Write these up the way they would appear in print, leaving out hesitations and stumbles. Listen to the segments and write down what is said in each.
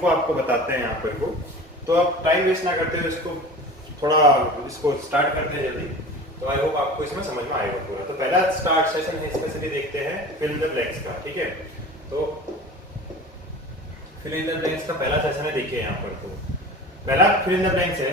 उनको आपको बताते हैं यहाँ पर को। तो आप टाइम वेस्ट ना करते हुए इसको स्टार्ट करते हैं जल्दी। तो आई होप आपको इसमें समझ में आएगा पूरा। तो पहला स्टार्ट सेशन है, इसमें से देखते हैं फिल इन द ब्लैंक्स का, ठीक है। तो फिल इन द ब्लैंक्स का पहला सेशन है, देखिए यहाँ पर। तो पहला फिल इन द ब्लैंक्स है,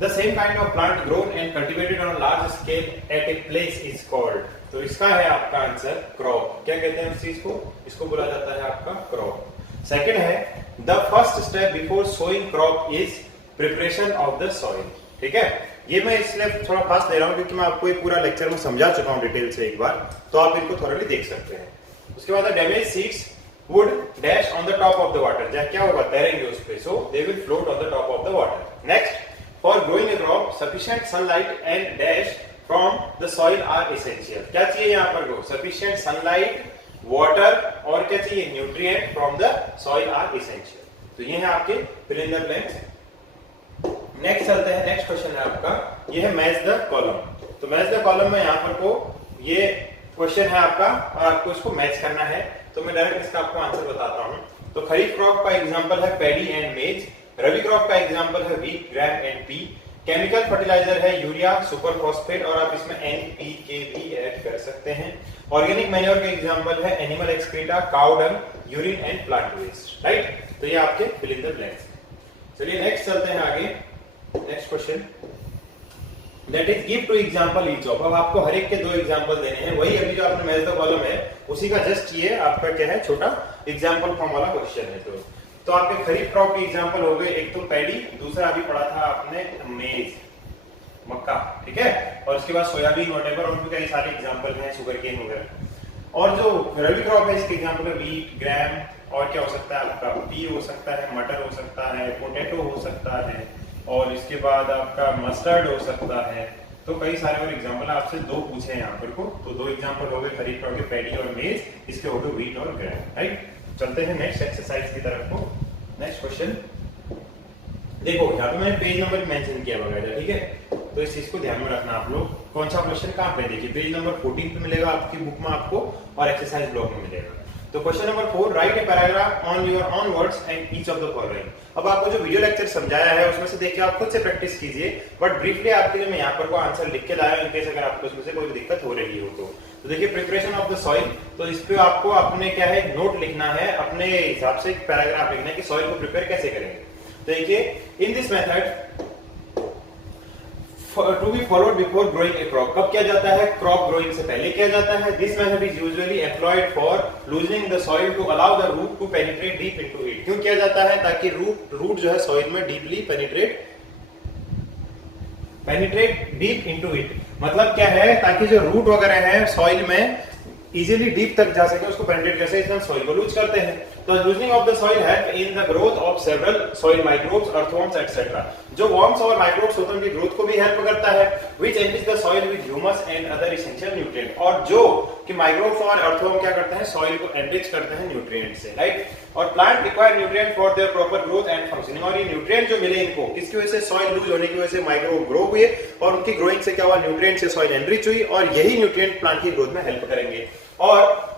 the same kind of plant grown and cultivated on large scale eight a place is called. तो इसका है आपका आंसर क्रॉप। क्या कहते हैं उस चीज को? इसको बोला जाता है आपका क्रॉप। सेकंड है, the first step before sowing crop is preparation of the soil. ठीक है, ये मैं इसलिए थोड़ा फास्ट ले रहा हूं क्योंकि मैं आपको ये पूरा लेक्चर में समझा चुका हूं डिटेल से एक बार, तो आप इनको थोड़ा देख सकते हैं। उसके बाद damage seeds would dash on the top of the water, जहां क्या होगा, तैरेंगे उस पे, so they will float on the top of the water. Next, for growing a crop sufficient sunlight and dash from the soil are essential. क्या चाहिए यहाँ पर ग्रो? सफिशिएंट सनलाइट, वाटर और क्या चाहिए? Nutrient from the soil are essential. तो ये है आपके fill in the blanks. Next चलते हैं, नेक्स्ट क्वेश्चन है आपका, ये है मैच द कॉलम। तो मैच द कॉलम में यहाँ पर को ये क्वेश्चन है आपका और आपको इसको मैच करना है। तो मैं डायरेक्ट इसका आपको आंसर बताता हूँ। तो खरीफ क्रॉप का एग्जांपल है paddy and maize, rabi crop का एग्जांपल है wheat, gram and pea, chemical fertiliser है यूरिया, सुपर फॉस्फेट और आप इसमें एनपीके भी ऐड कर सकते हैं। ऑर्गेनिक मैन्योर का एग्जांपल है animal excreta, cow dung, urine and plant waste. Right, तो ये आपके फिल इन द ब्लैंक्स। चलिए नेक्स्ट चलते हैं आगे। Next question, that is give two example each of. अब आपको हर एक के दो एग्जांपल देने हैं। वही अभी जो आपने मैच द कॉलम है उसी का जस्ट ये आपका क्या है, छोटा एग्जांपल फॉर्म वाला क्वेश्चन है। तो आपके खरीफ क्रॉप के एग्जांपल हो गए, एक तो पैडी, दूसरा अभी पढ़ा था आपने मेज, मक्का, ठीक है, और उसके बाद सोयाबीन वगैरह, और भी कई सारे एग्जांपल हैं, शुगर केन वगैरह। और जो रबी क्रॉप है इसके एग्जांपल है व्हीट, ग्राम, और क्या हो सकता है आपका पी हो सकता है, मटर हो सकता है, पोटैटो हो सकता है, और इसके बाद आपका मस्टर्ड हो सकता है। तो कई सारे और एग्जांपल आपसे दो पूछे हैं यहाँ पर को। तो दो एग्जांपल हो गए खरीफ क्रॉप के, पैडी और मेज, इसके हो गए व्हीट और ग्राम। राइट, चलते हैं नेक्स्ट एक्सरसाइज की तरफ को। नेक्स्ट क्वेश्चन देखो, यहाँ पे मैंने पेज नंबर मेंशन किया वगैरह, ठीक है, तो इस चीज को ध्यान में रखना आप लोग। कौन सा क्वेश्चन कहाँ पे, देखिए पेज नंबर 14 पे मिलेगा आपकी बुक में आपको, और एक्सरसाइज ब्लॉक में मिलेगा। तो question number 4, right a paragraph on your own words and each of the following. अब आपको जो वीडियो लेक्चर समझाया है उसमें से देखिए आप खुद से प्रैक्टिस कीजिए, बट ब्रीफली आपके लिए मैं यहाँ पर को आंसर लिख के लाया इन केस अगर आपको उसमें से कोई दिक्कत हो रही हो तो देखिए प्रिपरेशन ऑफ द सॉइल। तो इस पे आपको अपने क्या है, नोट लिखना है, अपने हिसाब से एक पैराग्राफ लिखना है कि सॉइल को प्रिपेयर कैसे करेंगे। तो देखिए, in this method to be followed before growing a crop. कब किया जाता है? क्रॉप ग्रोइंग से पहले किया जाता है। This method is usually employed for loosening the soil to allow the root to penetrate deep into it. क्यों किया जाता है? ताकि रूट जो है सॉइल में deeply penetrate deep into it. मतलब क्या है, ताकि जो रूट वगैरह है सॉइल में इजीली डीप तक जा सके, उसको पेनिट्रेट कैसे, इसमें सॉइल को लूज करते हैं। तो loosening of the soil help in the growth of several soil microbes, earthworms etcetera. जो वर्म्स और माइक्रोब्स होते हैं उनकी ग्रोथ को भी हेल्प करता है। Which enrich the soil with humus and other essential nutrient. और जो कि माइक्रोब्स और अर्थवर्म क्या करते हैं, सॉइल को एनरिच करते हैं न्यूट्रिएंट से। राइट, और plant require nutrient for their proper growth and functioning. और ये न्यूट्रिएंट जो मिले इनको किसकी वजह से, सॉइल लूज होने की वजह से माइक्रोब ग्रो हुए, और उनकी ग्रोइंग से क्या हुआ, न्यूट्रिएंट से सॉइल एनरिच हुई, और यही न्यूट्रिएंट प्लांट की ग्रोथ में हेल्प करेंगे। और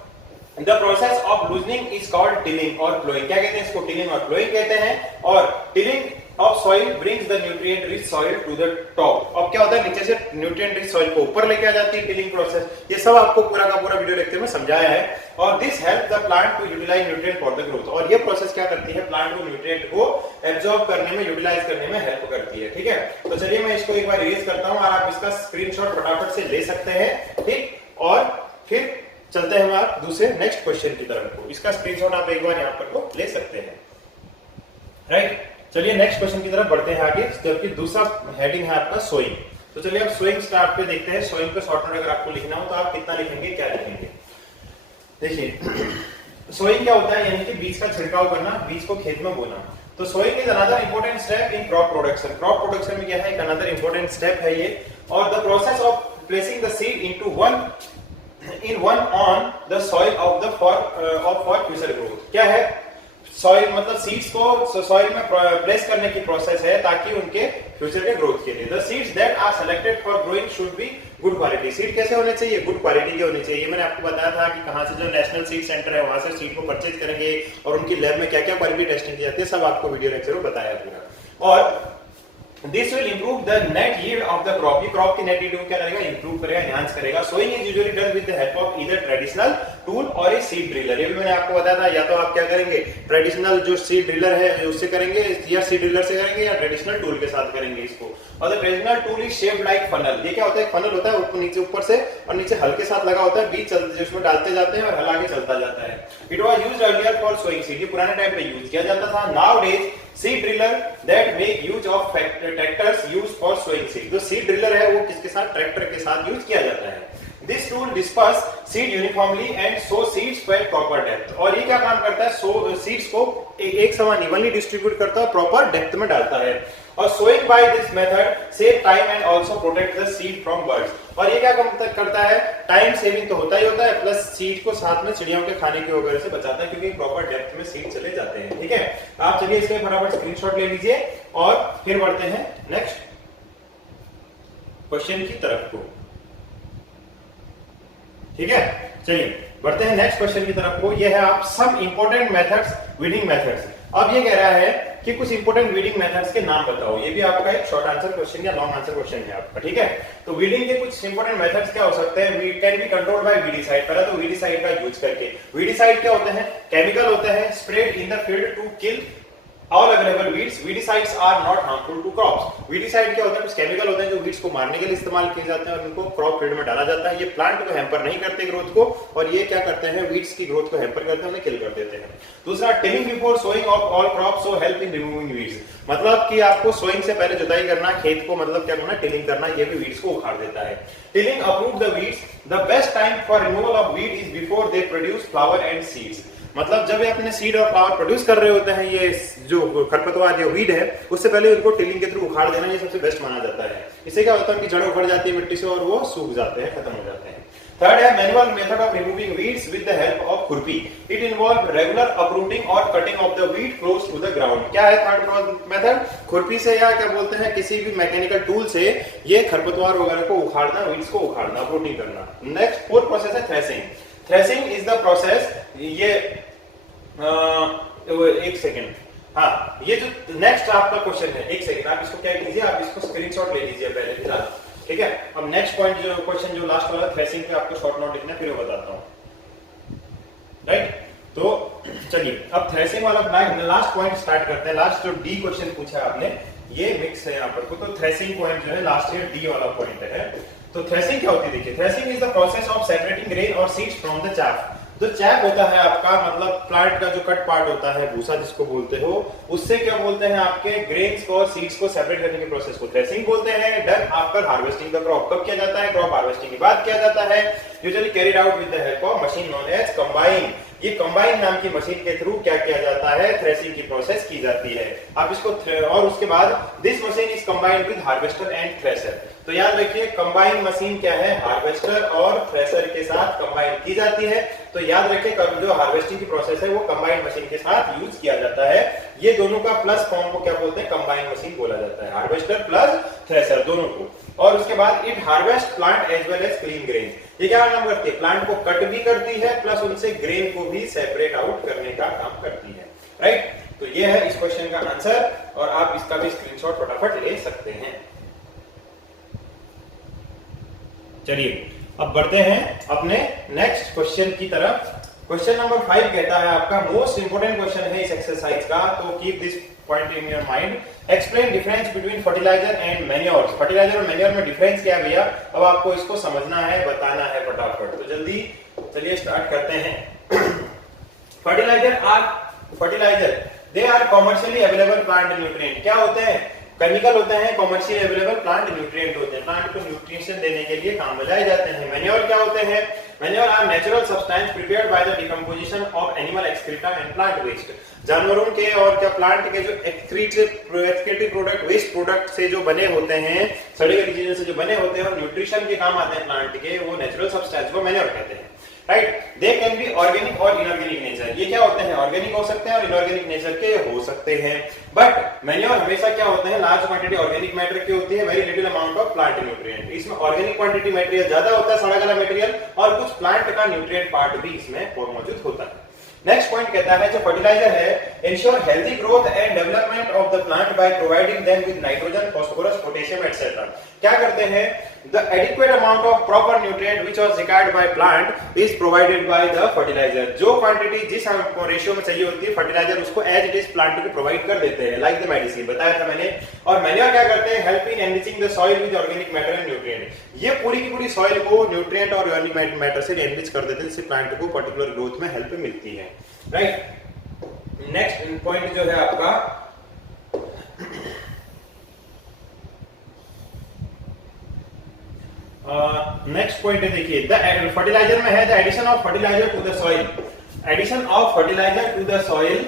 The process of loosening is called tilling और plowing। क्या कहते हैं इसको? टिलिंग और प्लोइंग कहते हैं। और tilling of soil brings the nutrient rich soil to the top. अब क्या होता है, नीचे से न्यूट्रिएंट रिच सॉइल को ऊपर लेके आ जाती है टिलिंग प्रोसेस। ये सब आपको पूरा का पूरा वीडियो लेक्चर में समझाया है। और this help the plant to utilise nutrient for the growth. और ये प्रोसेस क्या करती है, प्लांट को न्यूट्रिएंट को एब्जॉर्ब करने में, यूटिलाइज करने में हेल्प करती है। ठीक है, तो चलिए मैं इसको एक बार रिलीज करता हूँ और आप इसका स्क्रीनशॉट फटाफट से ले सकते हैं। ठीक, और फिर चलते हैं आप दूसरे नेक्स्ट क्वेश्चन की तरफ को। इसका स्क्रीनशॉट आप एक बार यहाँ पर को ले सकते हैं। राइट, चलिए नेक्स्ट क्वेश्चन की तरफ बढ़ते हैं आगे, जबकि दूसरा हेडिंग है आपका सोइंग। तो चलिए अब सोइंग स्टार्ट पे देखते हैं। सोइंग पे शॉर्ट नोट अगर आपको लिखना हो तो आप कितना लिखेंगे, क्या लिखेंगे? देखिए सोइंग क्या होता है, यानी कि बीज का छिड़काव करना, बीज को खेत में बोना। तो sowing is another important step in crop production. Crop production में क्या है, एक अनदर इंपॉर्टेंट स्टेप है ये। और the process of placing the seed into one on the soil of for future growth। क्या है, सॉइल मतलब सीड्स को सॉइल में प्लेस करने की प्रोसेस है ताकि उनके फ्यूचर के ग्रोथ के लिए। The seeds that are selected for growing should be good quality. Seed कैसे होने चाहिए? गुड क्वालिटी के होने चाहिए। मैंने आपको बताया था कि कहां से जो नेशनल सीड सेंटर है वहां से सीड को परचेज करेंगे और उनकी लैब में क्या क्या क्वालिटी टेस्टिंग की जाती है, सब आपको वीडियो लेक्चर में बताया पूरा। और This will improve the net yield of the crop. ये crop की net yield को क्या करेगा? Improve करेगा, enhance करेगा। Sowing is usually done with the help of either traditional tool और a seed driller। ये भी मैंने आपको बताया था, या तो आप क्या करेंगे, ट्रेडिशनल जो सीड ड्रिलर है उससे करेंगे, या सीड ड्रिलर से करेंगे, या ट्रेडिशनल टूल के साथ करेंगे इसको। और the traditional tool is shaped like funnel. ये क्या होता है? फनल होता है, ऊपर नीचे, ऊपर से और नीचे हल के साथ लगा होता है, बीज चलते उसमें डालते जाते हैं और हल आगे चलता जाता है। It was used earlier for sowing seed. ये पुराने टाइम पे यूज किया जाता था। Nowadays seed driller that make use of tractors use for sowing seed. जो सीड ड्रिलर है वो किसके साथ? ट्रैक्टर के साथ यूज किया जाता है। This tool disperse seed uniformly and so seeds by proper depth. और ये क्या काम करता है? सो सीड्स को एक समान इवनली डिस्ट्रीब्यूट करता है, प्रॉपर डेप्थ में डालता है। और sowing by this method save time and also protect the seed from birds. और ये क्या करता है? टाइम सेविंग तो होता ही होता है, प्लस सीड को साथ में चिड़ियों के खाने के वगैरह से बचाता है, क्योंकि प्रॉपर डेप्थ में सीड चले जाते हैं। ठीक है, आप चलिए इसके फटाफट स्क्रीनशॉट ले लीजिए और फिर बढ़ते हैं नेक्स्ट क्वेश्चन की तरफ को। ठीक है, चलिए बढ़ते हैं नेक्स्ट क्वेश्चन की तरफ को। ये है आप some important methods, weeding methods. अब ये कह रहा है कि कुछ इंपॉर्टेंट वीडिंग मेथड्स के नाम बताओ। ये भी आपका एक शॉर्ट आंसर क्वेश्चन या लॉन्ग आंसर क्वेश्चन है आपका। ठीक है, तो वीडिंग के कुछ इंपॉर्टेंट मेथड्स क्या हो सकते हैं? We can be controlled by weedicide. पहला तो वीडीसाइड का यूज करके। वीडीसाइड क्या होते हैं? केमिकल होते हैं spread in the field to kill all available weeds. Weedicides are not harmful to crops. Weedicide क्या होता है? कुछ केमिकल होते हैं जो वीड्स को मारने के लिए इस्तेमाल किए जाते हैं और उनको क्रॉप फील्ड में डाला जाता है। ये प्लांट को हैम्पर नहीं करते ग्रोथ को, और ये क्या करते हैं? वीड्स की ग्रोथ को हैम्पर करते हैं, उन्हें किल कर देते हैं। दूसरा, tilling before sowing of all crops so help in removing weeds. मतलब कि आपको सोइंग से पहले जुताई करना, खेत को मतलब क्या करना? टिलिंग करना। ये भी वीड्स को उखाड़ देता है। Tilling approve the weeds. The best time for removal of weed is before they produce flower and seeds. मतलब जब ये अपने सीड और फ्लावर प्रोड्यूस कर रहे होते हैं, ये जो खरपतवार या वीड है, उससे पहले उनको टिलिंग के थ्रू उखाड़ देना ये सबसे बेस्ट माना जाता है। इससे क्या होता है? उनकी जड़ उखड़ जाती है मिट्टी से और वो सूख जाते हैं, खत्म हो जाते हैं। थर्ड है manual method of removing weeds with the help of khurpi. It involve regular uprooting और cutting of the weed close to the ground. क्या है थर्ड मेथड? खुरपी से या क्या बोलते हैं किसी भी मैकेनिकल टूल से ये खरपतवार वगैरह को उखाड़ना, वीड्स को उखाड़ना, अपरूटिंग करना। नेक्स्ट फोर्थ प्रोसेस है threshing. Threshing is the process, ये एक सेकेंड, हाँ, ये जो नेक्स्ट आपका क्वेश्चन है, एक सेकेंड आप इसको क्या कीजिए, आप इसको स्क्रीनशॉट ले लीजिए पहले फिलहाल। ठीक है, अब नेक्स्ट पॉइंट जो क्वेश्चन जो लास्ट वाला थ्रेसिंग पे आपको शॉर्ट नोट लिखना है, फिर वो बताता हूँ। राइट, तो चलिए अब थ्रेसिंग वाला लास्ट पॉइंट स्टार्ट करते हैं। लास्ट जो डी क्वेश्चन पूछा आपने, ये मिक्स है यहाँ पर, तो थ्रेसिंग पॉइंट जो है लास्ट ईयर डी वाला पॉइंट है। तो थ्रेसिंग क्या होती है? देखिए, threshing is the process of separating grain और सीड्स फ्रॉम द chaff। जो चैप होता है आपका, मतलब प्लांट का जो कट पार्ट होता है, भूसा जिसको बोलते हो, उससे क्या बोलते हैं? आपके ग्रेन्स को और सीड्स को सेपरेट करने के प्रोसेस को थ्रेसिंग बोलते हैं। Done after harvesting the crop. कब किया जाता है? क्रॉप हार्वेस्टिंग के बाद किया जाता है। Usually carried out with the help of machine known as combine. ये कंबाइन नाम की मशीन के थ्रू क्या किया जाता है? थ्रेसिंग की प्रोसेस की जाती है। आप इसको और उसके बाद this machine is combined with harvester and thresher. तो याद रखिए, कंबाइन मशीन क्या है? हार्वेस्टर और थ्रेशर के साथ कंबाइन की जाती है। तो याद रखिए, जो हार्वेस्टिंग की प्रोसेस है वो कंबाइन मशीन के साथ यूज किया जाता है। ये दोनों का प्लस फॉर्म को क्या बोलते हैं? कंबाइन मशीन बोला जाता है, हार्वेस्टर प्लस थ्रेशर दोनों को। और उसके बाद it harvest plant as well as clean grain. ये क्या काम करती है? प्लांट को कट भी करती है, प्लस उनसे ग्रेन को भी सेपरेट आउट करने का काम करती है। राइट, तो ये है इस क्वेश्चन का आंसर, और आप इसका भी स्क्रीनशॉट फटाफट ले सकते हैं। चलिए अब बढ़ते हैं अपने नेक्स्ट क्वेश्चन की तरफ। क्वेश्चन नंबर 5 कहता है आपका मोस्ट इंपोर्टेंट क्वेश्चन है इस एक्सरसाइज का, तो keep this point in your mind. Explain difference between fertiliser and manure. Fertiliser और मैन्योर में डिफरेंस क्या है भैया? अब आपको इसको समझना है, बताना है फटाफट। तो जल्दी चलिए स्टार्ट करते हैं। Fertiliser they are commercially available plant nutrient. क्या होते हैं? केमिकल होते हैं, कॉमर्शियली अवेलेबल प्लांट न्यूट्रिएंट होते हैं, प्लांट को न्यूट्रिशन देने के लिए काम में लाए जाते हैं। मैन्योर क्या होते हैं? Manure are natural substance prepared by the decomposition of animal excreta and plant waste. जानवरों के और क्या प्लांट के जो एक्सक्रीटिव प्रोडक्ट, वेस्ट प्रोडक्ट से जो बने होते हैं, सड़े गली चीजों से जो बने होते हैं और न्यूट्रिशन के काम आते हैं प्लांट के, वो नेचुरल सब्सटेंस को मैन्योर कहते हैं। Right. They can be organic और इनऑर्गेनिक नेचर। ये क्या होते हैं, ऑर्गेनिक हो सकते हैं और इनऑर्गेनिक नेचर के हो सकते हैं। बट मैन्योर हमेशा क्या होते हैं, लार्ज क्वांटिटी ऑर्गेनिक मैटर की होती है, very little amount of plant nutrient. इसमें ऑर्गेनिक क्वांटिटी मटेरियल ज्यादा होता है, सड़ा गला मटेरियल, और कुछ प्लांट का न्यूट्रिएंट पार्ट भी इसमें मौजूद होता है। नेक्स्ट पॉइंट कहता है जो फर्टिलाइजर है, ensure healthy growth and development of the plant by providing them with nitrogen, phosphorus, potassium etcetera. क्या करते हैं, the adequate amount of proper nutrient which was required by plant is provided by the fertiliser. जो quantity जिस ratio में चाहिए होती है fertiliser उसको एज इट इज प्लांट को प्रोवाइड कर देते हैं, लाइक द मेडिसिन बताया था मैंने। और मैन्योर क्या करते हैं, help in enriching the soil with organic matter and nutrient. ये पूरी की पूरी सॉइल को न्यूट्रिएंट और ऑर्गेनिक मैटर से एनरिच कर देते हैं, जिससे प्लांट को पर्टिकुलर ग्रोथ में हेल्प मिलती है, राइट। नेक्स्ट पॉइंट जो है आपका नेक्स्ट पॉइंट है, देखिए द फर्टिलाइजर में है the addition of fertiliser to the soil. Addition of fertiliser to the soil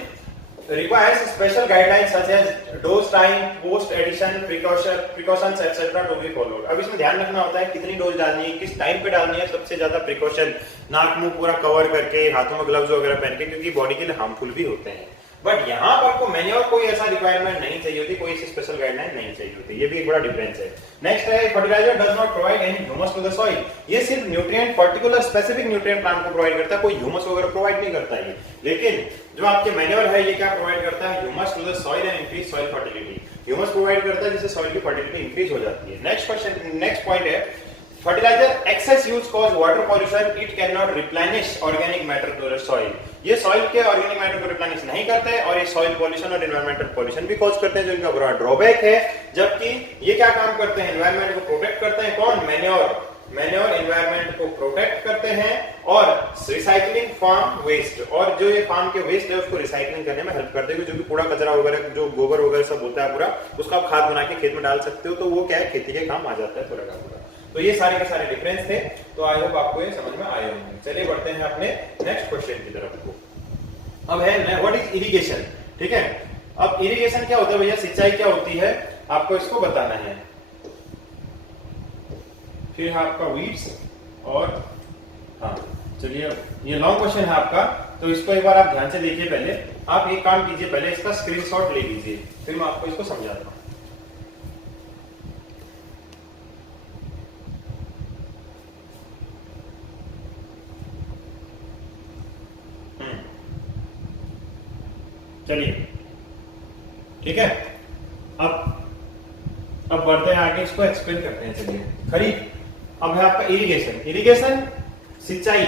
requires special guidelines such as dose time, post addition, precautions etc. to be followed। अब इसमें ध्यान रखना होता है कितनी डोज डालनी है, किस टाइम पे डालनी है, सबसे ज्यादा प्रिकॉशन, नाक मुंह पूरा कवर करके, हाथों में ग्लव्स वगैरह पहन के, क्योंकि बॉडी के लिए हार्मफुल भी होते हैं। बट यहाँ पर को मैन्योर कोई ऐसा रिक्वायरमेंट नहीं चाहिए होती, कोई ऐसी स्पेशल गाइडलाइन नहीं चाहिए होती, ये भी एक बड़ा डिफरेंस है। नेक्स्ट है fertiliser does not provide any humus to the soil. ये सिर्फ nutrient, particular specific nutrient plant को प्रोवाइड करता है, कोई ह्यूमस वगैरह प्रोवाइड नहीं करता है। लेकिन जो आपके मैन्योर है ये क्या प्रोवाइड करता है, humus to the soil and increase soil fertility. Humus provide करता है जिससे सॉइल की फर्टिलिटी इंक्रीज हो जाती है। नेक्स्ट क्वेश्चन, नेक्स्ट पॉइंट है fertiliser excess use cause water pollution, it can not replenish organic matter to the soil. ये soil के ऑर्गेनिक मैटर को रिप्लेनिश नहीं करते हैं और ये सॉइल पॉल्यूशन और एनवायरमेंटल पॉल्यूशन भी कॉज करते हैं, जो इनका बड़ा ड्रॉबैक है। जबकि ये क्या काम करते हैं, एनवायरमेंट को प्रोटेक्ट करते हैं। कौन, मैन्योर। मैन्योर एनवायरमेंट को प्रोटेक्ट करते हैं और रिसाइकलिंग फार्म वेस्ट, और जो ये फार्म के वेस्ट है उसको रिसाइकलिंग करने में हेल्प करते हैं। जो भी कूड़ा कचरा वगैरह, जो गोबर वगैरह सब होता है पूरा, उसको आप खाद बना के खेत में डाल सकते हो, तो वो क्या है, खेती के काम आ जाता है पूरा का पूरा। तो ये सारे के सारे डिफरेंस थे, तो आई होप आपको ये समझ में आए होंगे। चलिए बढ़ते हैं अपने नेक्स्ट क्वेश्चन की तरफ को। अब है व्हाट इज इरिगेशन, ठीक है। अब इरिगेशन क्या होता है भैया, सिंचाई क्या होती है, आपको इसको बताना है। फिर है आपका वीड्स, और हाँ चलिए ये लॉन्ग क्वेश्चन है आपका, तो इसको एक बार आप ध्यान से देखिए। पहले आप एक काम कीजिए, पहले इसका स्क्रीनशॉट ले लीजिए, फिर मैं आपको इसको समझाता हूँ। चलिए ठीक है, अब बढ़ते हैं आगे, इसको एक्सप्लेन करते हैं। चलिए खरीफ, अब है आपका इरिगेशन। इरिगेशन सिंचाई,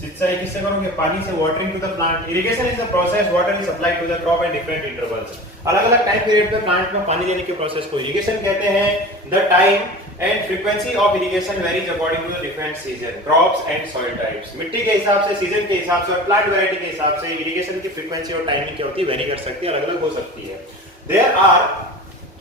सिंचाई किससे करोगे, पानी से, watering to the plant. Irrigation is the process water is supplied to the crop at different intervals. अलग अलग टाइम पीरियड पे प्लांट में पानी देने के प्रोसेस को इरिगेशन कहते हैं। The time and frequency of irrigation varies according to the different season, crops and soil types. मिट्टी के हिसाब से, सीजन के हिसाब से और प्लांट वैरायटी के हिसाब से इरिगेशन की फ्रीक्वेंसी और टाइमिंग क्या होती है, वेरी कर सकती है, अलग अलग हो सकती है। There are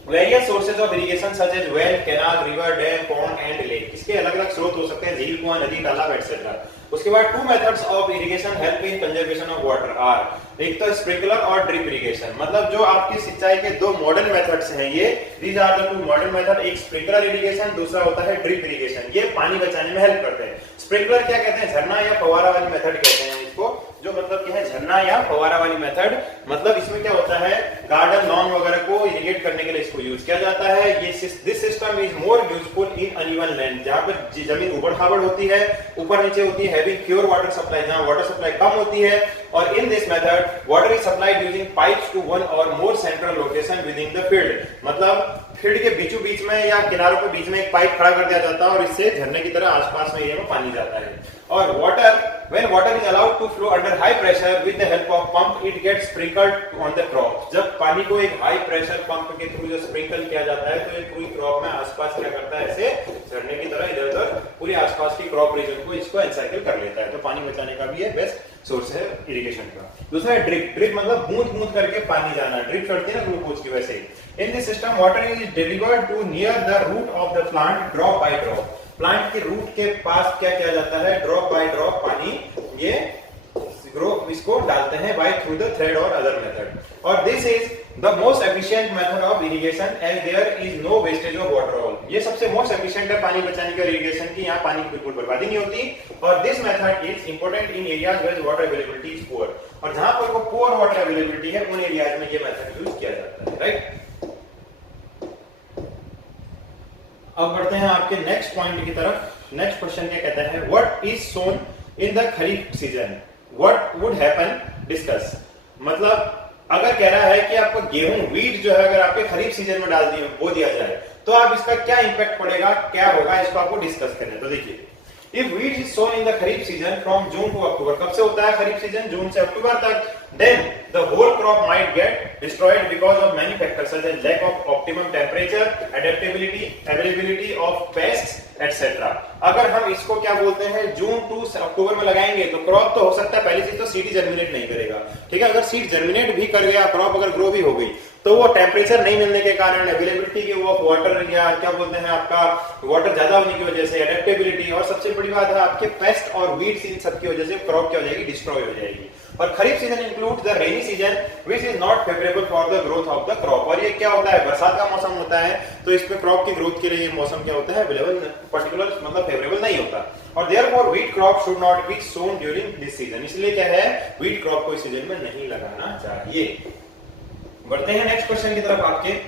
various sources of irrigation such as well, canal, river, dam, pond and lake. इसके अलग अलग स्रोत हो सकते हैं, झील, कुआं, नदी, तालाब एटसेट्रा। उसके बाद two methods of irrigation help in conservation of water are, एक तो स्प्रिंकलर और ड्रिप इरिगेशन। मतलब जो आपकी सिंचाई के दो मॉडर्न मेथड्स हैं ये, these are the two modern method. एक स्प्रिंकलर इरिगेशन, दूसरा होता है ड्रिप इरिगेशन। ये पानी बचाने में हेल्प करते हैं। स्प्रिंकलर क्या कहते हैं, झरना या फव्वारा वाली मेथड कहते हैं इसको, जो मतलब क्या है, झरना या फव्वारा वाली मेथड। मतलब इसमें क्या होता है, गार्डन, लॉन वगैरह को इरिगेट करने के लिए इसको यूज किया जाता है। ये this system is more useful in uneven land, जहां पर जमीन उबड़ खाबड़ होती है, ऊपर नीचे होती है, हैविंग प्योर वाटर सप्लाई, जहां वाटर सप्लाई कम होती है। और in this method water is supplied using pipes to one or more central location within the field. मतलब फील्ड के बीचों बीच में या किनारों के बीच में एक पाइप खड़ा कर दिया जाता है और इससे झरने की तरह आसपास में एरिया में पानी जाता है। और water, when water is allowed to flow under high pressure with the help of pump, it gets sprinkled on the crop। जब पानी को एक हाई प्रेशर पंप के थ्रू जो स्प्रिंकल किया जाता है, तो ये पूरी क्रॉप में आसपास क्या करता है, ऐसे झरने की तरह इधर उधर पूरी आसपास की क्रॉप रीजन को इसको एनसाइकिल कर लेता है। तो पानी बचाने का भी ये बेस्ट सोर्स है इरिगेशन का। दूसरा है ड्रिप। ड्रिप मतलब बूंद बूंद करके पानी जाना, ड्रिप चढ़ती है ना ग्लूकोज की, वैसे in this system water is delivered to near the root of the plant drop by drop. Plant के रूट के पास क्या किया जाता है, ड्रॉप बाय ड्रॉप पानी ये इसको डालते हैं बाय थ्रू द थ्रेड और अदर मेथड। और this is the most efficient method of irrigation as there is no wastage of water all. Crop. ये सबसे मोस्ट एफिशिएंट है पानी बचाने का इरिगेशन की, यहाँ पानी की बिल्कुल बर्बादी नहीं होती। और this method is important in areas where water availability is poor, और जहां पर को पुअर वाटर अवेलेबिलिटी है उन एरियाज में ये मेथड यूज किया जाता है, राइट। अब बढ़ते हैं आपके नेक्स्ट पॉइंट की तरफ। नेक्स्ट क्वेश्चन क्या कहता है, what is sown in the kharif season, what would happen, discuss. मतलब अगर कह रहा है कि आपको गेहूं वीट जो है अगर आपके खरीफ सीजन में डाल दिए बो दिया जाए तो आप इसका क्या इंपैक्ट पड़ेगा, क्या होगा, इसको आपको डिस्कस करना है। तो देखिए, if wheat is sown in the kharif season from June to October, कब से होता है खरीफ सीजन, जून से अक्टूबर तक, then the whole crop might get destroyed because of many factors such as lack of optimum temperature, adaptability, availability of pests, etc. अगर हम इसको क्या बोलते हैं जून टू अक्टूबर में लगाएंगे तो क्रॉप तो हो सकता है, पहली चीज तो सीड जर्मिनेट नहीं करेगा, ठीक है। अगर सीड जर्मिनेट भी कर गया, क्रॉप अगर ग्रो भी हो गई, तो वो टेम्परेचर नहीं मिलने के कारण, अवेलेबिलिटी की वो वाटर या क्या बोलते हैं आपका वाटर ज्यादा होने की वजह से, एडेप्टेबिलिटी, और सबसे बड़ी बात है आपके पेस्ट और वीड्स, इन सब की वजह से क्रॉप क्या हो जाएगी, डिस्ट्रॉय हो जाएगी। और kharif season include the rainy season which is not favourable for the growth of the crop. और ये क्या होता है, बरसात का मौसम होता है, तो इस पे क्रॉप की ग्रोथ के लिए ये मौसम क्या होता है, अवेलेबल पर्टिकुलर मतलब फेवरेबल नहीं होता। और therefore wheat crop should not be sown during this season, इसलिए क्या है, व्हीट क्रॉप को इस सीजन में नहीं लगाना चाहिए। बढ़ते हैं नेक्स्ट क्वेश्चन की तरफ आपके।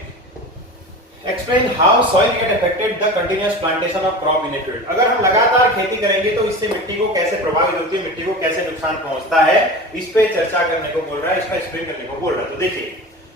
Explain how soil get affected the continuous plantation of crop in a field। अगर हम लगातार खेती करेंगे तो इससे मिट्टी को कैसे प्रभावित होती है, मिट्टी को कैसे नुकसान पहुंचता है, इस पे चर्चा करने को बोल रहा है, इसका एक्सप्लेन करने को बोल रहा है। तो देखिए,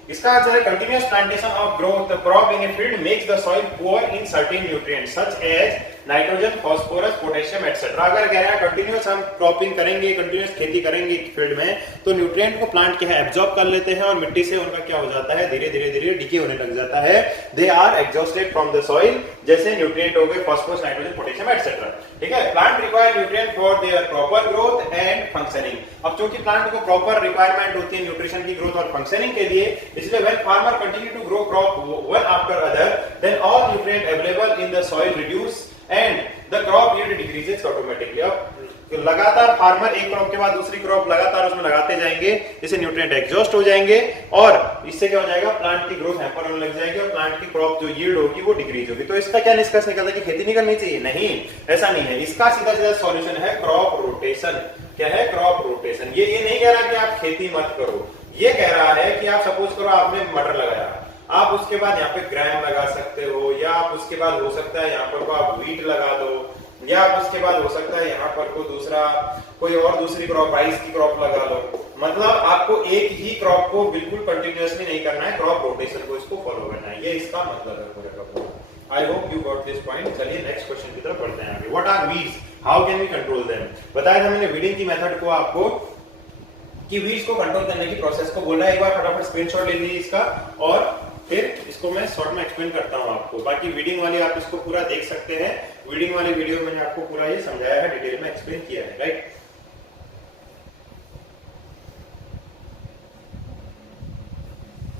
इसका आंसर है continuous plantation of growth crop in a field makes the soil poor in certain nutrients such as nitrogen, phosphorus, potassium etcetera. अगर कह रहा है कंटिन्यूअस हम क्रॉपिंग करेंगे, कंटिन्यूअस खेती करेंगे फील्ड में, तो न्यूट्रिएंट को प्लांट क्या है, एब्जॉर्ब कर लेते हैं और मिट्टी से उनका क्या हो जाता है, धीरे धीरे धीरे डिके होने लग जाता है। They are exhausted from the soil, जैसे न्यूट्रिएंट हो गए फास्फोरस, नाइट्रोजन, पोटेशियम एटसेट्रा, ठीक है। Plant require nutrient for their proper growth and functioning. अब चूंकि प्लांट को प्रॉपर रिक्वायरमेंट होती है न्यूट्रिशन की ग्रोथ और फंक्शनिंग के लिए, इसलिए when farmer continue to grow crop one after other, then all nutrient available in the soil reduce and the crop yield decreases automatically. अब लगातार फार्मर एक क्रॉप के बाद दूसरी क्रॉप लगातार उसमें लगाते जाएंगे, इससे न्यूट्रिएंट एग्जॉस्ट हो जाएंगे और इससे क्या हो जाएगा, प्लांट की ग्रोथ हैम्पर होने लग जाएगी और प्लांट की क्रॉप जो यील्ड होगी वो डिक्रीज होगी। तो इसका क्या निष्कर्ष निकलता है कि खेती नहीं करनी चाहिए? नहीं, ऐसा नहीं है। इसका सीधा सीधा सॉल्यूशन है क्रॉप रोटेशन। क्या है? Crop rotation. ये नहीं कह रहा कि आप खेती मत करो, ये कह रहा है कि आप सपोज करो आपने मटर लगाया, आप उसके बाद यहाँ पे ग्राम लगा सकते हो, या आप उसके बाद हो सकता है यहाँ पर को आप व्हीट लगा दो, या आप उसके बाद हो सकता है यहाँ पर को दूसरा कोई और दूसरी क्रॉप, राइस की क्रॉप लगा लो। मतलब आपको एक ही क्रॉप को बिल्कुल कंटिन्यूअसली नहीं करना है, क्रॉप रोटेशन को इसको फॉलो करना है, ये इसका मतलब है पूरे का पूरा। I hope you got this point. चलिए नेक्स्ट क्वेश्चन की तरफ बढ़ते हैं आगे। What are weeds, how can we control them? बताया था मैंने वीडिंग की मेथड को आपको कि वीड्स को कंट्रोल करने की प्रोसेस को बोल रहा है। एक बार फटाफट स्क्रीनशॉट ले लीजिए इसका और फिर इसको मैं शॉर्ट में एक्सप्लेन करता हूं आपको। बाकी वीडिंग वाली आप इसको पूरा देख सकते हैं, वीडिंग वाली वीडियो मैंने आपको पूरा ये समझाया है, डिटेल में एक्सप्लेन किया है, राइट।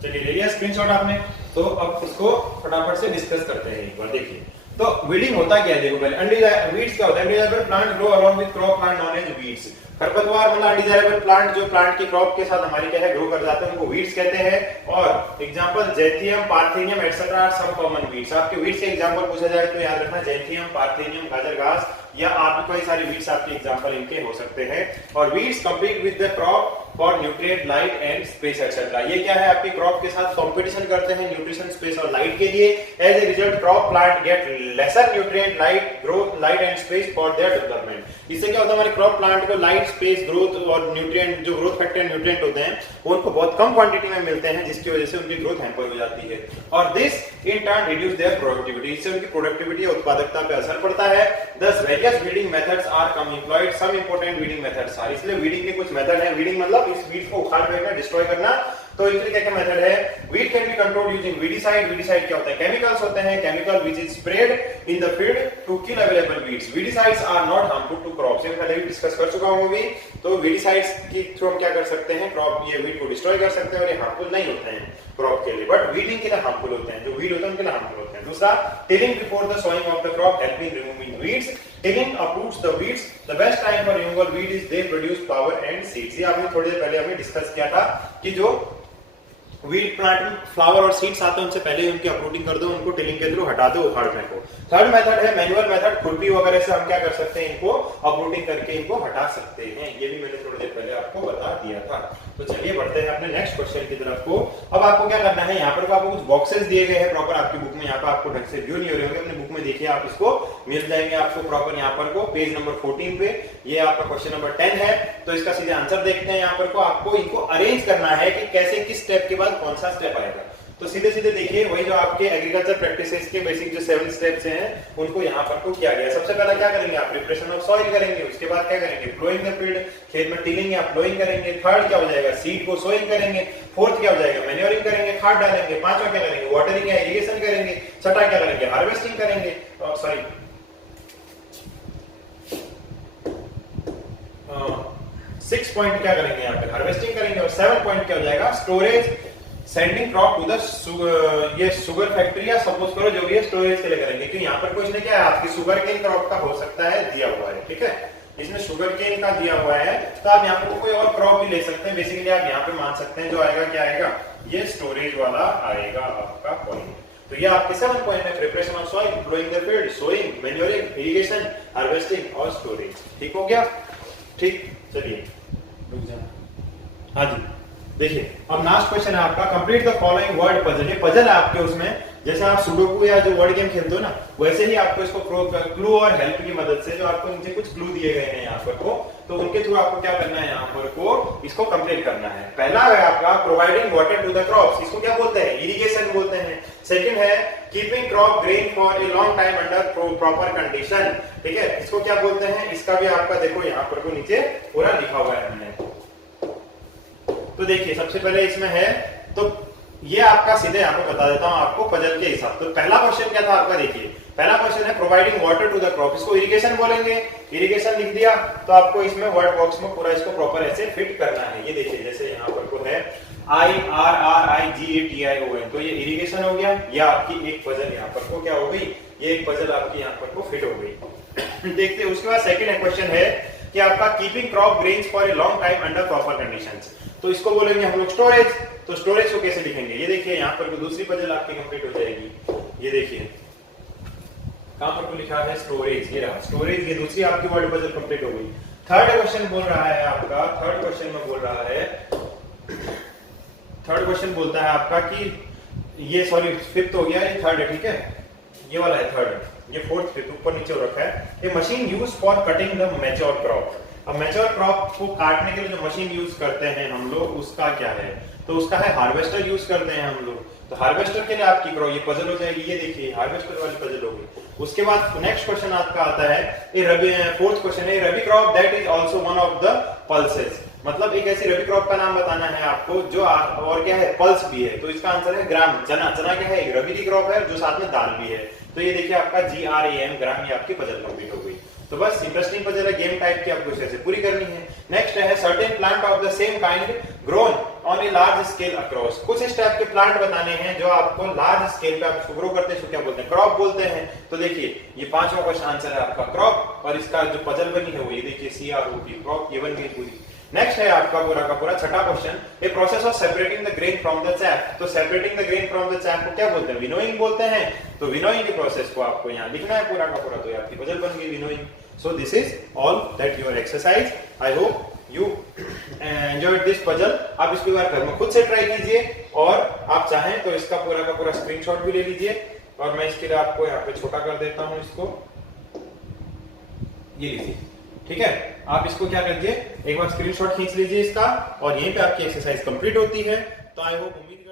चलिए ले लिया स्क्रीनशॉट आपने, तो अब इसको फटाफट से डिस्कस करते हैं एक बार। देखिए तो वीडिंग होता क्या है, देखो पहले वीड्स क्या होता है? Undesirable plant grow along with crop plant known as weeds. खरपतवार मतलब अनडिजायरेबल प्लांट जो प्लांट की क्रॉप के साथ हमारी क्या है ग्रो कर जाते हैं, उनको वीड्स कहते हैं। और example xanthium, parthenium etcetera are some common weeds. आपके वीड्स के एग्जांपल पूछा जाए तो याद रखना जेथियम, पार्थेनियम, गाजर घास, या आपके कई सारे वीड्स आपके एग्जांपल इनके हो सकते हैं। और weeds compete with the crop for nutrient, light and space etcetera. ये क्या है? आपकी क्रॉप के साथ कंपटीशन करते हैं न्यूट्रिशन, स्पेस और लाइट के लिए। As a result crop plant get lesser nutrient, light, growth, light and space for their development. इससे क्या होता है? हमारे क्रॉप प्लांट को लाइट, स्पेस, ग्रोथ और न्यूट्रिएंट, जो ग्रोथ फैक्टर न्यूट्रिएंट होते हैं वो उनको बहुत कम क्वांटिटी में मिलते हैं, जिसकी वजह से उनकी ग्रोथ हैम्पर हो जाती है। और this in turn reduce there productivity. इससे उनकी प्रोडक्टिविटी और उत्पादकता पे असर पड़ता है। Thus various weeding methods are come employed, some important weeding methods are. इसलिए वीडिंग के कुछ मेथड है। वीडिंग मतलब इस वीड्स को उखाड़ फेंकना, डिस्ट्रॉय करना। तो इसलिए क्या क्या मेथड है? Weed can be controlled using weedicide. Weedicide क्या होता है? केमिकल्स होते हैं, chemical which is spread in the field to kill available weeds. Weedicides are not harmful to crops. ये पहले भी डिस्कस कर चुका हूं अभी। तो वीडिसाइड्स के थ्रू हम क्या कर सकते हैं? क्रॉप ये वीड को डिस्ट्रॉय कर सकते हैं और ये हार्मफुल नहीं होते हैं क्रॉप के लिए, बट वीडिंग के लिए हार्मफुल होते हैं। जो वीड होते हैं उनके लिए हार्मफुल होते हैं। दूसरा, tilling before the sowing of the crop helping removing weeds. Tilling uproots the weeds. The best time for removal weed is they produce flower and seeds। ये आपने थोड़ी देर पहले हमने डिस्कस किया था कि जो वीट प्लांट में फ्लावर और सीड्स आते हैं, उनसे पहले उनकी अपरूटिंग कर दो, उनको टिलिंग के थ्रू हटा दो, उखाड़ फेंको। थर्ड मेथड है मैनुअल मेथड, खुरपी वगैरह से हम क्या कर सकते हैं, इनको अपरूटिंग करके इनको हटा सकते हैं। ये भी मैंने थोड़ी देर पहले आपको बता दिया था। तो चलिए बढ़ते हैं अपने नेक्स्ट क्वेश्चन की तरफ को। अब आपको क्या करना है, यहाँ पर आपको कुछ बॉक्सेस दिए गए हैं प्रॉपर आपकी बुक में, यहाँ पर आपको ढंग से व्यू नहीं हो रहे होंगे, अपनी बुक में देखिए, आप इसको मिल जाएंगे आपको प्रॉपर यहाँ पर को पेज नंबर 14 पे। ये आपका क्वेश्चन नंबर 10 है। तो इसका सीधे आंसर देखते हैं। यहाँ पर को आपको इनको अरेंज करना है कि कैसे किस स्टेप के बाद कौन सा स्टेप आएगा। तो सीधे सीधे देखिए, वही जो आपके एग्रीकल्चर प्रैक्टिसेस के बेसिक जो 7 स्टेप्स हैं उनको यहाँ पर को किया गया। सबसे पहले क्या करेंगे आप, प्रिपरेशन ऑफ सॉइल करेंगे। उसके बाद क्या करेंगे, प्लोइंग द फील्ड, खेत में टिलिंग या प्लोइंग करेंगे। थर्ड क्या हो जाएगा, सीड को सोइंग करेंगे। फोर्थ क्या हो जाएगा, मैन्योरिंग करेंगे, खाद डालेंगे। पांचवा क्या करेंगे, वाटरिंग या इरिगेशन करेंगे। छठा क्या करेंगे, हार्वेस्टिंग करेंगे। सॉरी 6 पॉइंट क्या करेंगे, यहाँ पे हार्वेस्टिंग करेंगे। और 7 पॉइंट क्या हो जाएगा, storage, sending crop to the ये शुगर फैक्ट्री या सपोज करो जो भी है स्टोरेज के लिए करेंगे। क्योंकि यहाँ पर कुछ ने क्या है, आपकी शुगर केन क्रॉप का हो सकता है दिया हुआ है, ठीक है, इसमें शुगर केन का दिया हुआ है। तो आप यहाँ पर कोई और क्रॉप भी ले सकते हैं। बेसिकली आप यहाँ पे मान सकते हैं जो आएगा क्या आएगा, ये स्टोरेज वाला आएगा आपका पॉइंट। तो ये आपके 7 पॉइंट है, preparation of soil, ploughing the field, sowing, manuring, irrigation, harvesting और स्टोरेज। ठीक हो गया, ठीक। चलिए हाँ जी, देखिए अब लास्ट क्वेश्चन है आपका, complete the following word puzzle. ये पजल है आपके उसमें, जैसे आप सुडोकू या जो वर्ड गेम खेलते हो ना, वैसे ही आपको इसको क्लू और हेल्प की मदद से जो आपको नीचे कुछ क्लू दिए गए हैं यहाँ पर को, तो उनके थ्रू आपको क्या करना है, यहाँ पर को इसको कंप्लीट करना है। पहला है आपका providing water to the crops, इसको क्या बोलते हैं, इरिगेशन बोलते हैं। सेकंड है keeping crop grain for a long time under proper condition, ठीक है, इसको क्या बोलते हैं, इसका भी आपका देखो यहाँ पर को नीचे पूरा लिखा हुआ है हमने। तो देखिए सबसे पहले इसमें है, तो ये आपका सीधे यहाँ पे बता देता हूँ आपको पजल के हिसाब। तो पहला क्वेश्चन क्या था आपका, देखिए पहला क्वेश्चन है providing water to the crop, इसको इरिगेशन बोलेंगे। इरिगेशन लिख दिया तो आपको इसमें वर्ड बॉक्स में पूरा इसको प्रॉपर ऐसे फिट करना है। ये देखिए जैसे यहाँ पर को है IRRIGATION, तो ये इरिगेशन हो गया। ये आपकी एक पजल यहाँ पर को क्या हो गई, ये एक पजल आपकी यहाँ पर को फिट हो गई। देखते हैं उसके बाद सेकंड क्वेश्चन है कि आपका keeping crop grains for a long time under proper conditions, तो इसको बोलेंगे हम लोग स्टोरेज। तो स्टोरेज को कैसे लिखेंगे, ये देखिए यहाँ पर दूसरी पजल आपकी कंप्लीट हो जाएगी। ये देखिए कहां पर को लिखा है, स्टोरेज, ये रहा स्टोरेज, ये दूसरी आपकी वर्ड पजल कंप्लीट हो गई। थर्ड क्वेश्चन बोल रहा है आपका, थर्ड क्वेश्चन में बोल रहा है, थर्ड क्वेश्चन बोलता है आपका कि ये सॉरी फिफ्थ हो गया, ये थर्ड है, ठीक है, ये वाला है थर्ड, ये फोर्थ फिफ्थ ऊपर नीचे हो रखा है। ये machine use for cutting the mature crop. अब मैच्योर क्रॉप को काटने के लिए जो मशीन यूज करते हैं हम लोग, उसका क्या है, तो उसका है हार्वेस्टर यूज करते हैं हम लोग। तो हार्वेस्टर के लिए आपकी क्रॉप ये पजल हो जाएगी, ये देखिए हार्वेस्टर वाली पजल होगी। उसके बाद नेक्स्ट क्वेश्चन आपका आता है, ये रबी, फोर्थ क्वेश्चन है rabi crop that is also one of the pulses, मतलब एक ऐसी रबी क्रॉप का नाम बताना है आपको जो और क्या है, पल्स भी है। तो इसका आंसर है ग्राम। चना, चना क्या है, एक रबी की क्रॉप है जो साथ में दाल भी है। तो ये देखिए आपका GRAM ग्राम, ये आपकी पजल कंप्लीट हो गई। तो बस इंटरेस्टिंग पजल है, गेम टाइप की, आपको इसे पूरी करनी है। नेक्स्ट है certain plant of the same kind grown on a large scale across. कुछ इस टाइप के प्लांट बताने हैं जो आपको लार्ज स्केल पे आप ग्रो करते हैं, क्या बोलते हैं, क्रॉप बोलते हैं। तो देखिए ये पांचवा क्वेश्चन आंसर है आपका क्रॉप, और इसका जो पजल बनी है वो ये देखिए CROP क्रॉप, ये बन गई पूरी। नेक्स्ट है आपका पूरा का पूरा छठा question, a process of separating the grain from the chaff. तो separating the grain from the chaff को क्या बोलते हैं, विनोइंग बोलते हैं। तो विनोइंग के प्रोसेस को आपको यहाँ लिखना है पूरा का पूरा, तो आपकी पजल बन गई winnowing. So this is all that your exercise. I hope you enjoyed this puzzle. आप इसको एक बार घर में खुद से ट्राई कीजिए, और आप चाहें तो इसका पूरा का पूरा स्क्रीनशॉट भी ले लीजिए। और मैं इसके लिए आपको यहाँ पे छोटा कर देता हूँ इसको, ये लीजिए, ठीक है। आप इसको क्या करिए, एक बार स्क्रीनशॉट खींच लीजिए इसका, और यहीं पे आपकी एक्सरसाइज कंप्लीट होती है। तो आई होप, उम्मीद